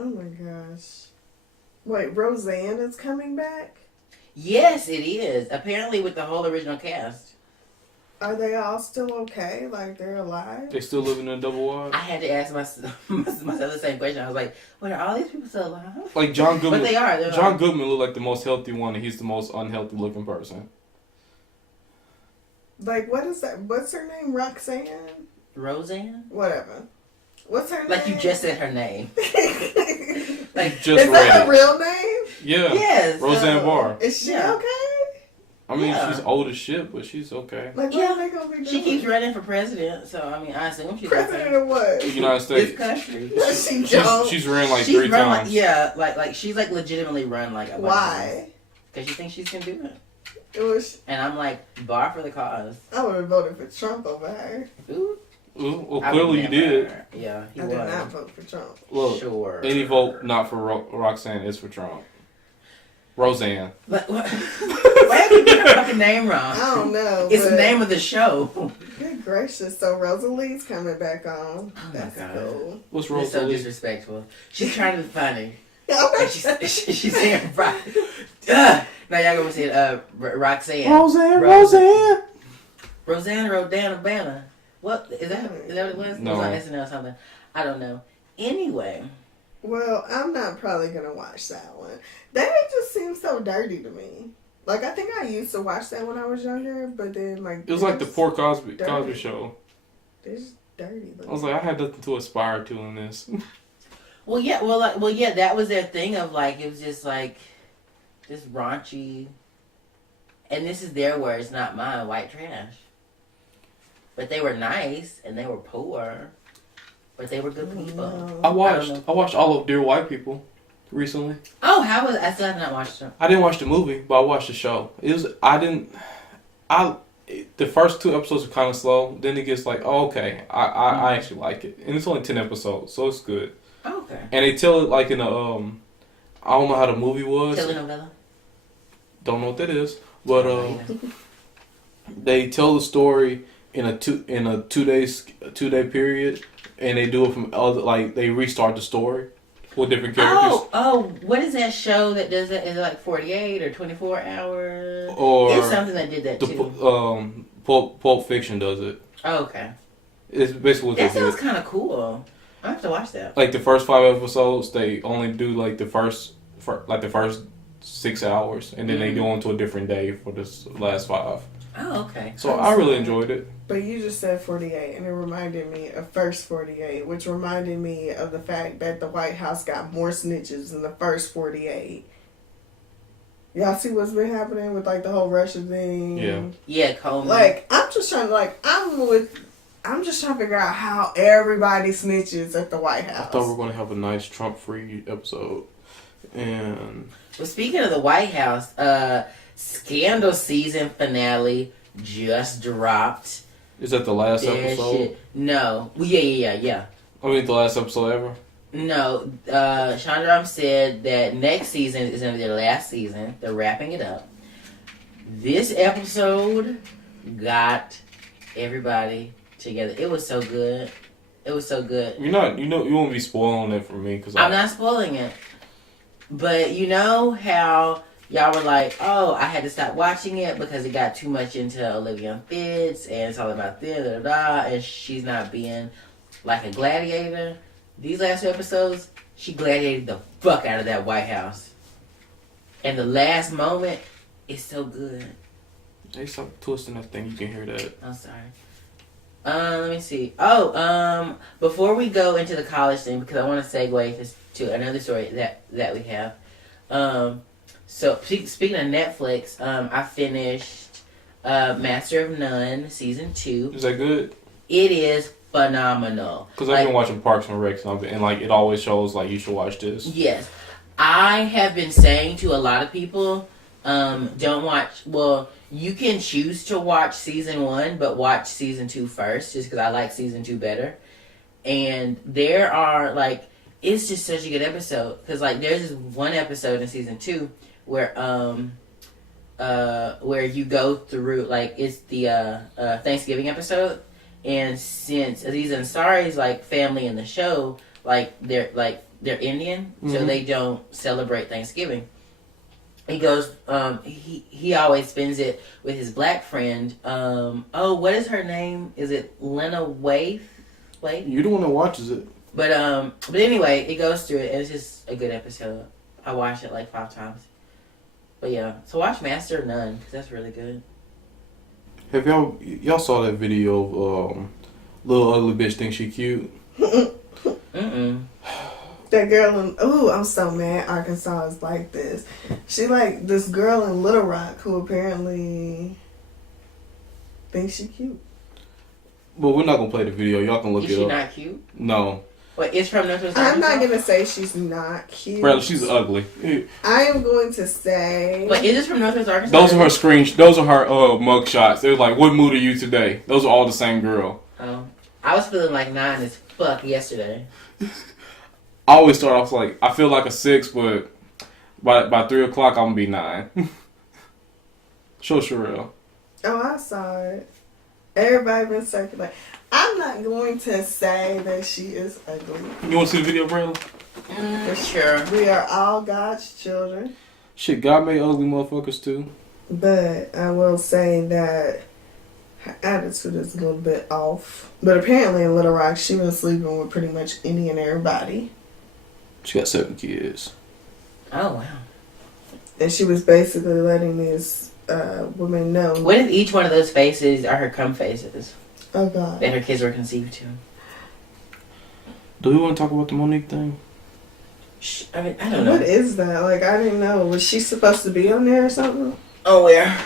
Oh my gosh. Wait, Roseanne is coming back? Yes, it is. Apparently with the whole original cast. Are they all still okay? Like, they're alive? They still living in a double wide? I had to ask myself the same question. I was like, wait, are all these people still alive? Like John Goodman. But they are. John Goodman looked like the most healthy one, and he's the most unhealthy looking person. Like, what is that? What's her name? Roxanne? Roseanne? Whatever. What's her name? Like you just said her name. Like, just is that her real name? Yeah. Yes. Roseanne Barr. Is she okay? I mean, she's old as shit, but she's okay. Like, what are they gonna be doing? She keeps running for president, so I mean, I assume she's president okay. of what? The United States. This country. She's ran like 3 times. Like she's like legitimately run like a bunch. Why? Because she thinks she's gonna do it. And I'm like, bar for the cause. I would have voted for Trump over her. Ooh. Well, clearly you did. Yeah, I did not vote for Trump. Look, sure. Any vote not for Roxanne is for Trump. Roseanne. But why do you get her fucking name wrong? I don't know. It's the name of the show. Good gracious! So Rosalie's coming back on. Oh That's my God. cool. What's It's so Rosalie? Disrespectful. She's trying to be funny. And she's saying right. Now y'all gonna say Roxanne. Roseanne Rodanabana. What is that? Is that what it was? No. It was on SNL or something. I don't know. Anyway. Well, I'm not probably gonna watch that one. That just seems so dirty to me. Like, I think I used to watch that when I was younger, but then like it was like the poor Cosby Show. dirty. I was like, I had nothing to aspire to in this. Well, yeah, that was their thing of like, it was just like, this raunchy, and this is their words, not mine, white trash. But they were nice, and they were poor, but they were good people. I watched all of Dear White People recently. Oh, how was I still have not watched them. I didn't watch the movie, but I watched the show. The first 2 episodes are kind of slow. Then it gets like, oh, okay, I actually like it, and it's only 10 episodes, so it's good. Oh, okay. And they tell it like in a I don't know how the movie was. Telenovela. Don't know what that is, but they tell the story in a 2 day period, and they do it from other, like they restart the story with different characters. Oh, what is that show that does that? Is it like 48 or 24 hours? Or there's something that did that too. Pulp Fiction does it. Oh, okay. It's basically what That they do. sounds kind of cool. I have to watch that. Like the first 5 episodes, they only do like the first 6 hours, and then they go on to a different day for this last 5. Oh, okay. So I really enjoyed it. But you just said 48, and it reminded me of first 48, which reminded me of the fact that the White House got more snitches than the first 48. Y'all see what's been happening with like the whole Russia thing? Yeah, Kogen. Like I'm just trying to figure out how everybody snitches at the White House. I thought we were going to have a nice Trump-free episode. And well, speaking of the White House, Scandal season finale just dropped. is that the last episode? Shit. No. Well, yeah. I mean, the last episode ever? No. Chandram said that next season is going to be their last season. They're wrapping it up. This episode got everybody together. It was so good. You won't be spoiling it for me because I'm not spoiling it. But you know how y'all were like, oh, I had to stop watching it because it got too much into Olivia Fitz and it's all about this, and she's not being like a gladiator. These last 2 episodes, she gladiated the fuck out of that White House. And the last moment is so good. Hey, stop twisting that thing. You can hear that. I'm sorry. Let me see. Before we go into the college thing, because I want to segue to another story that we have. So speaking of Netflix, I finished Master of None season 2. Is that good? It is phenomenal. Because I've been watching Parks and Rec, and like it always shows like you should watch this. Yes, I have been saying to a lot of people, don't watch. Well, you can choose to watch season 1, but watch season 2 first, just because I like season 2 better. And there are like, it's just such a good episode because like there's this one episode in season 2 where you go through like it's the Thanksgiving episode, and since Aziz Ansari's like family in the show, they're Indian, so they don't celebrate Thanksgiving. He goes, he always spends it with his black friend. What is her name? Is it Lena Waithe? You're the one that watches it. But anyway, it goes through it, and it's just a good episode. I watched it like 5 times. But yeah, so watch Master of None, because that's really good. Have y'all saw that video of Little Ugly Bitch Thinks She Cute? Mm-mm. That girl in, I'm so mad Arkansas is like this. She like this girl in Little Rock who apparently thinks she cute. Well, we're not going to play the video. Y'all can look it up. Is she not cute? No. But it's from Northwest I'm Arkansas? not going to say she's not cute. Bradley, she's ugly. I am going to say... But is this from Northwest Arkansas? Those are her mug shots. They're like, what mood are you today? Those are all the same girl. Oh. I was feeling like 9 as fuck yesterday. I always start off like, I feel like a 6, but by 3 o'clock, I'm going to be 9. Show Cherrelle. Oh, I saw it. Everybody been circulating. I'm not going to say that she is ugly. You want to see the video, Bradley? Sure. We are all God's children. Shit, God made ugly motherfuckers too. But I will say that her attitude is a little bit off. But apparently in Little Rock, she was sleeping with pretty much any and everybody. She got 7 kids. Oh, wow. And she was basically letting these women know. What if each one of those faces are her cum faces? Oh God. that her kids were conceived to. Do we want to talk about the Monique thing? I mean, I don't know. What is that? Like, I didn't know. Was she supposed to be on there or something? Oh, where?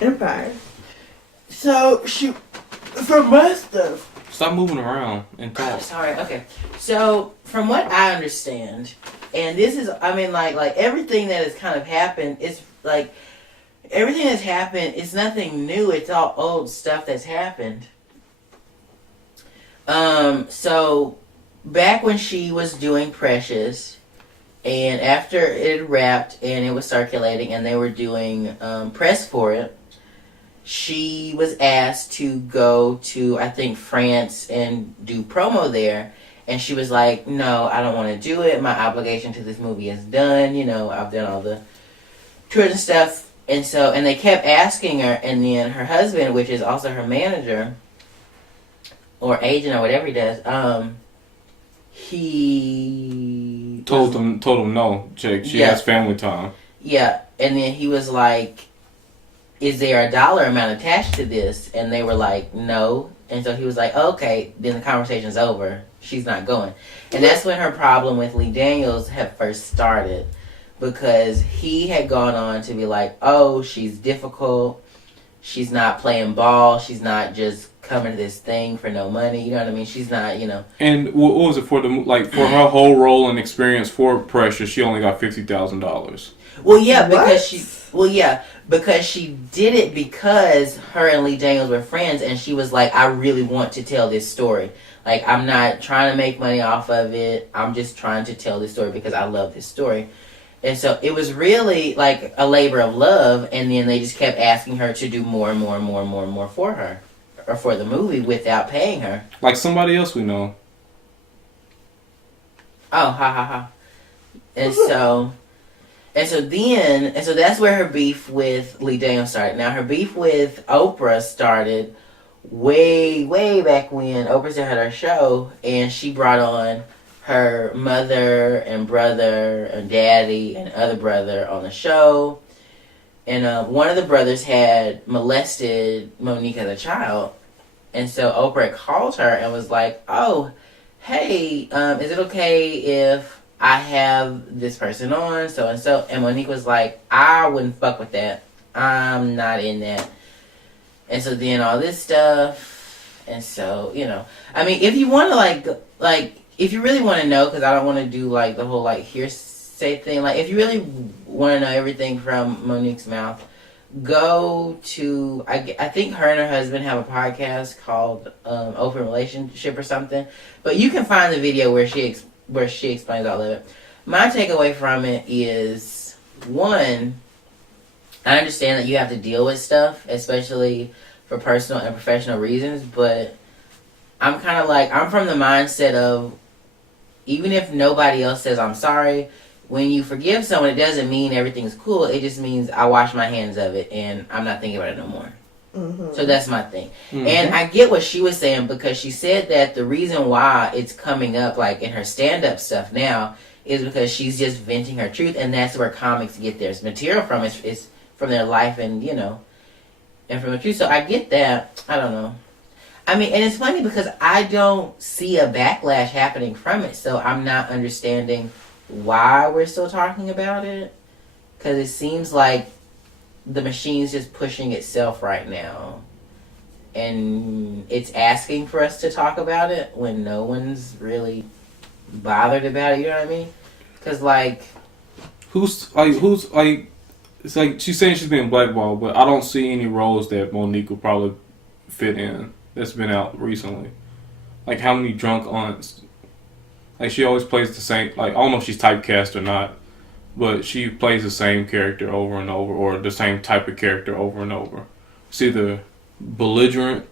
Empire. So, from my stuff. Stop moving around and Oh, talk. sorry. Okay. So, from what I understand, and this is, I mean, like everything that has kind of happened, it's like, everything that's happened, it's nothing new. It's all old stuff that's happened. So, back when she was doing Precious, and after it wrapped and it was circulating and they were doing press for it, she was asked to go to, I think, France and do promo there. And she was like, no, I don't want to do it. My obligation to this movie is done. You know, I've done all the tours and stuff. And so, and they kept asking her, and then her husband, which is also her manager or agent or whatever he does, he Told him no, chick. She has family time. Yeah, and then he was like, is there a dollar amount attached to this? And they were like, no. And so he was like, okay, then the conversation's over. She's not going. And that's when her problem with Lee Daniels had first started. Because he had gone on to be like, oh, she's difficult. She's not playing ball. She's not just coming to this thing for no money. You know what I mean? She's not, you know. And what was it for for her whole role and experience for Precious? She only got $50,000. Well, yeah, because What? because she did it because her and Lee Daniels were friends, and she was like, I really want to tell this story. Like, I'm not trying to make money off of it. I'm just trying to tell this story because I love this story. And so it was really like a labor of love, and then they just kept asking her to do more and more and more and more and more for her, or for the movie, without paying her. Like somebody else we know. Oh, ha ha ha. And so that's where her beef with Lee Daniels started. Now, her beef with Oprah started way, way back when Oprah still had her show, and she brought on her mother and brother and daddy and other brother on the show. And one of the brothers had molested Monique as a child. And so Oprah called her and was like, oh, hey, is it okay if I have this person on, so-and-so? And Monique was like, I wouldn't fuck with that. I'm not in that. And so then all this stuff. And so, you know. I mean, if you want to, if you really want to know, because I don't want to do, the whole, hearsay thing. If you really want to know everything from Monique's mouth, go to, I think her and her husband have a podcast called Open Relationship or something. But you can find the video where she explains all of it. My takeaway from it is, one, I understand that you have to deal with stuff, especially for personal and professional reasons, but I'm kind of I'm from the mindset of, even if nobody else says I'm sorry, when you forgive someone, it doesn't mean everything's cool. It just means I wash my hands of it and I'm not thinking about it no more. Mm-hmm. So that's my thing. Mm-hmm. And I get what she was saying, because she said that the reason why it's coming up in her stand-up stuff now is because she's just venting her truth, and that's where comics get their material from. It's from their life and, and from the truth. So I get that. I don't know. I mean, and it's funny because I don't see a backlash happening from it, so I'm not understanding why we're still talking about it, because it seems like the machine's just pushing itself right now, and it's asking for us to talk about it when no one's really bothered about it. You know what I mean? Because it's like she's saying she's being blackballed, but I don't see any roles that Monique will probably fit in that's been out recently. Like, how many drunk aunts? Like, she always plays the same. I don't know if she's typecast or not, but she plays the same character over and over, or the same type of character over and over. It's either belligerent,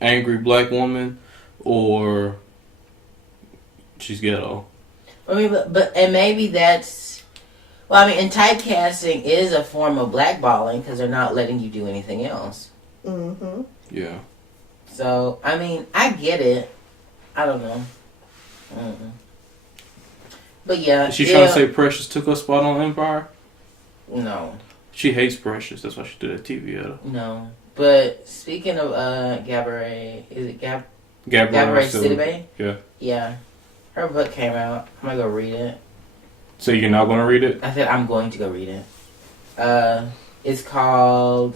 angry black woman, or she's ghetto. I mean, and maybe that's. Well, I mean, and typecasting is a form of blackballing because they're not letting you do anything else. Mm-hmm. Yeah. So, I mean, I get it. I don't know. Mm-mm. But yeah. Is she trying to say Precious took her spot on Empire? No. She hates Precious. That's why she did that TV at her. No. But speaking of Gabourey, is it Gabourey Sidibe? Yeah. Yeah. Her book came out. I'm gonna go read it. So you're not gonna read it? I said I'm going to go read it. It's called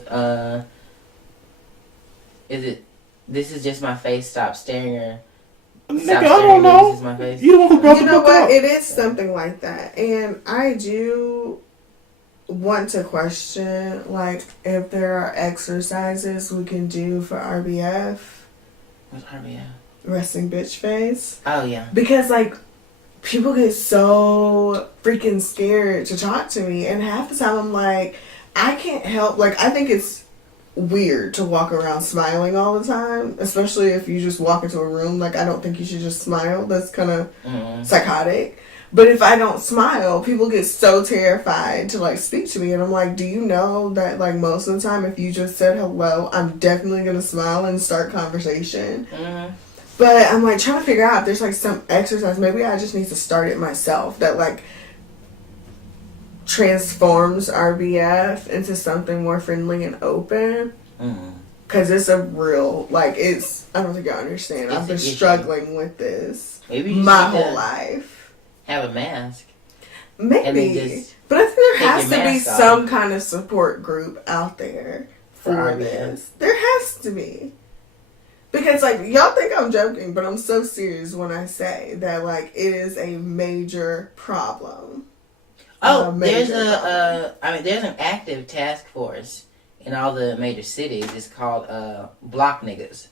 This Is Just My Face, Stop Staring Her. Nigga, I don't know. This is my face. You the one who brought You the know book what? up. It is something like that. And I do want to question, like, if there are exercises we can do for RBF. What's RBF? Resting bitch face. Oh, yeah. Because, like, people get so freaking scared to talk to me. And half the time I'm like, I can't help. Like, I think it's weird to walk around smiling all the time, especially if you just walk into a room. Like, I don't think you should just smile. That's kind of psychotic. But if I don't smile, people get so terrified to, like, speak to me. And I'm like, do you know that, like, most of the time if you just said hello, I'm definitely going to smile and start conversation. But I'm, like, trying to figure out if there's, like, some exercise. Maybe I just need to start it myself that, like, transforms RBF into something more friendly and open. Because it's a real, like, it's, I don't think y'all understand. I've been struggling with this Maybe my whole life. Have a mask. Maybe. But I think there has to be some kind of support group out there for this. There has to be. Because, like, y'all think I'm joking, but I'm so serious when I say that, like, it is a major problem. Oh, there's there's an active task force in all the major cities. It's called Block Niggas.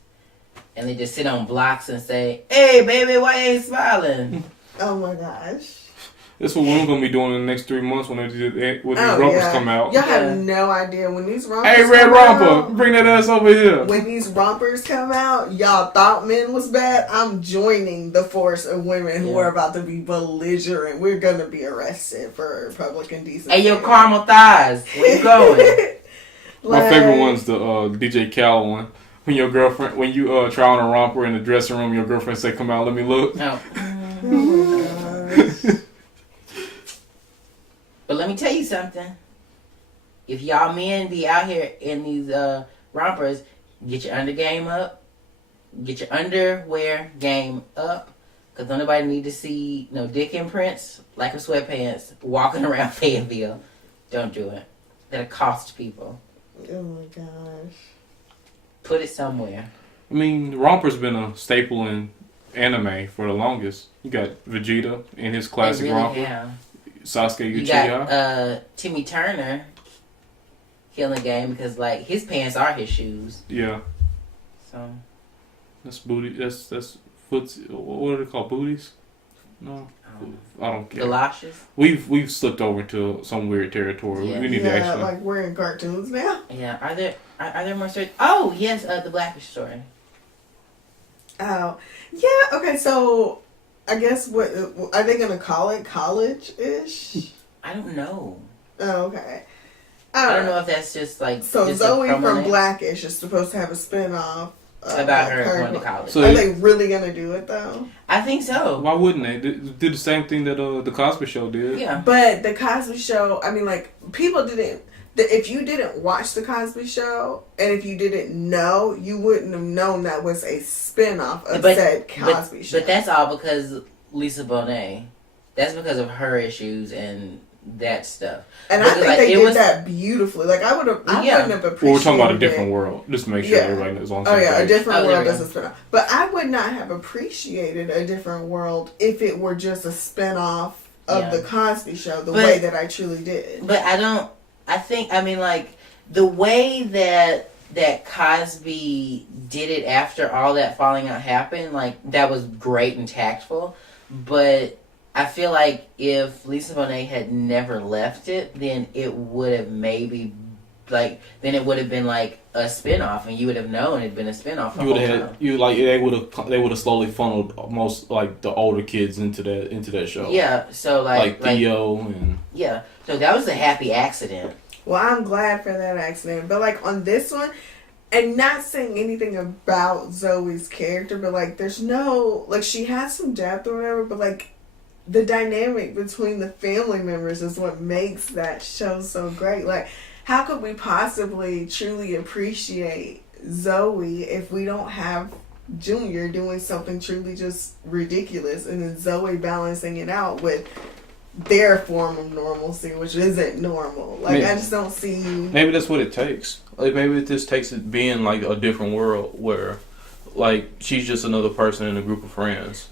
And they just sit on blocks and say, "Hey, baby, why you ain't smiling?" Oh, my gosh. That's what we're going to be doing in the next 3 months when these rompers come out. Y'all have no idea. When these rompers Hey, Red Romper, bring that ass over here. When these rompers come out, y'all thought men was bad. I'm joining the force of women who are about to be belligerent. We're going to be arrested for public indecency. Hey, your caramel thighs. Where you going? My favorite one's the DJ Khaled one. When your girlfriend, when you try on a romper in the dressing room, your girlfriend say, "Come out, let me look." No. Oh my gosh. But let me tell you something. If y'all men be out here in these rompers, get your undergame up. Get your underwear game up. Because nobody need to see no dick imprints, like a sweatpants, walking around Fayetteville. Don't do it. That'll cost people. Oh my gosh. Put it somewhere. I mean, romper's been a staple in anime for the longest. You got Vegeta in his classic romper. Yeah. Sasuke Uchiha. You got Timmy Turner killing the game because, like, his pants are his shoes. Yeah. So. That's booty. That's foot. What are they called? Booties? No. I don't care. Galoshes. We've slipped over to some weird territory. Yeah. We need to actually. Like we're in cartoons now. Yeah. Are there more stories? Oh yes, the Blackish story. Oh yeah. Okay. So I guess what are they gonna call it? College-ish? I don't know. Oh, okay. I don't know if that's just like. So just Zoe from Blackish is supposed to have a spinoff about her going to college. So are they really gonna do it though? I think so. Why wouldn't they? Do the same thing that the Cosby Show did. Yeah. But the Cosby Show, I mean, like, people didn't. If you didn't watch the Cosby Show, and if you didn't know, you wouldn't have known that was a spinoff of said Cosby Show. But that's all because Lisa Bonet. That's because of her issues and that stuff. And I think they did that beautifully. Like, I wouldn't have appreciated. Well, we're talking about a different world. Just to make sure everybody knows on the same page. A different world as a spinoff. But I would not have appreciated a different world if it were just a spinoff of the Cosby Show, the way that I truly did. But I mean, like, the way that Cosby did it after all that falling out happened, like, that was great and tactful. But I feel like if Lisa Bonet had never left it, then it would have maybe, like, then it would have been like a spinoff, and you would have known it'd been a spinoff. You would have they would have slowly funneled most like the older kids into that show. Yeah, so like Theo and yeah, so that was a happy accident. Well, I'm glad for that accident, but like on this one, and not saying anything about Zoe's character, but like there's no like she has some depth or whatever, but like. The dynamic between the family members is what makes that show so great. Like, how could we possibly truly appreciate Zoe if we don't have Junior doing something truly just ridiculous, and then Zoe balancing it out with their form of normalcy, which isn't normal. Like, I just don't see. Maybe that's what it takes. Like, maybe it just takes it being like a different world where, like, she's just another person in a group of friends.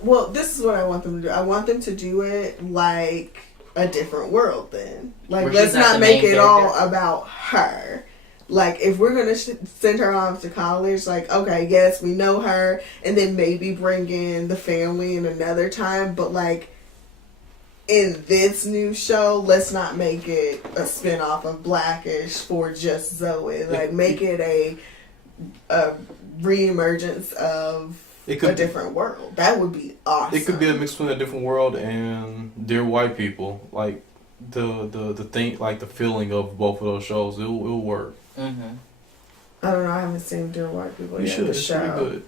Well, this is what I want them to do. I want them to do it like a different world. Then, like, let's not make it all about her. Like, if we're going to send her off to college, like, okay, yes, we know her, and then maybe bring in the family in another time, but, like, in this new show, let's not make it a spinoff of Blackish for just Zoe. Like, make it a reemergence of a different world. That would be awesome. It could be a mix between a different world and Dear White People. Like, the thing, like, the feeling of both of those shows, it'll work. Mm-hmm. I don't know. I haven't seen Dear White People yet. You should. It's pretty good.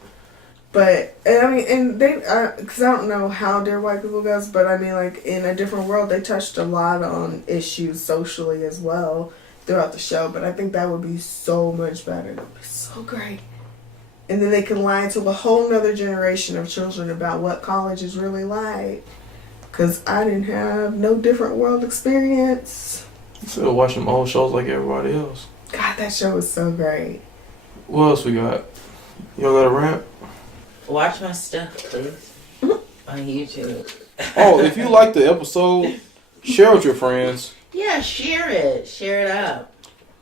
But I mean, and they, because I don't know how Dear White People goes, but I mean, like, in a different world, they touched a lot on issues socially as well throughout the show. But I think that would be so much better. That would be so great. And then they can lie to a whole nother generation of children about what college is really like. Because I didn't have no different world experience. So watch them old shows like everybody else. God, that show was so great. What else we got? Y'all got a rant? Watch my stuff, please. On YouTube. Oh, if you like the episode, share with your friends. Yeah, share it. Share it up.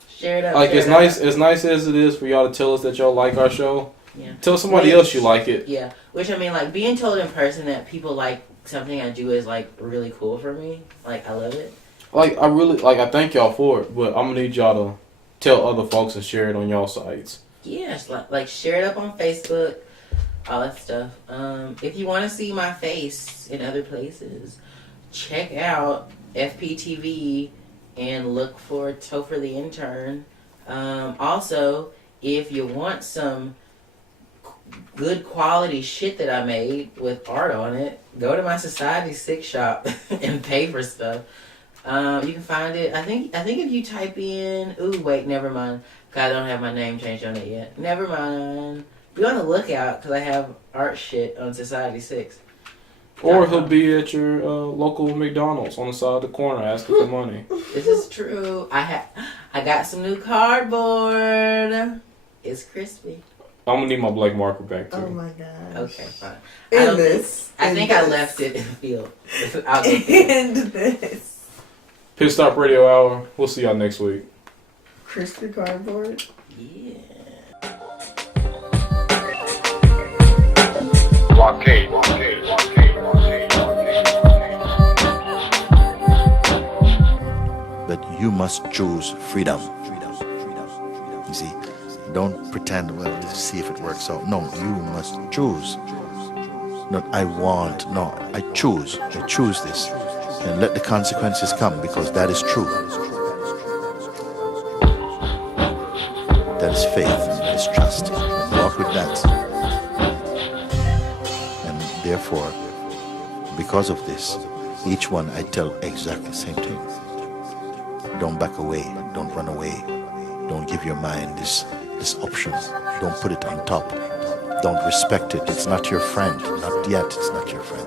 Share it up. Like, as nice as it is for y'all to tell us that y'all like our show, yeah. Tell somebody else you like it. Yeah. Which, I mean, like, being told in person that people like something I do is, like, really cool for me. Like, I love it. Like, I thank y'all for it, but I'm gonna need y'all to tell other folks and share it on y'all sites. Yes, like share it up on Facebook, all that stuff. If you want to see my face in other places, check out FPTV and look for Topher the Intern. Also, if you want some good quality shit that I made with art on it, go to my Society 6 shop and pay for stuff. You can find it. I think if you type in, ooh, wait, never mind. I don't have my name changed on it yet. Never mind. Be on the lookout because I have art shit on Society 6. Or he'll be at your local McDonald's on the side of the corner asking for money. This is true. I got some new cardboard. It's crispy. I'm gonna need my black marker back too. Oh my gosh. Okay, fine. I think I left it in the field. And this. Pit Stop Radio Hour. We'll see y'all next week. Crispy cardboard. Yeah. Blockade. But you must choose freedom. You see, don't pretend, well, let's see if it works out. No, you must choose. Not I want, no, I choose. I choose this. And let the consequences come, because that is true. That is faith, that is trust. Walk with that. And therefore, because of this, each one I tell exactly the same thing. Don't back away, don't run away. Don't give your mind this option. Don't put it on top. Don't respect it. It's not your friend. Not yet, it's not your friend.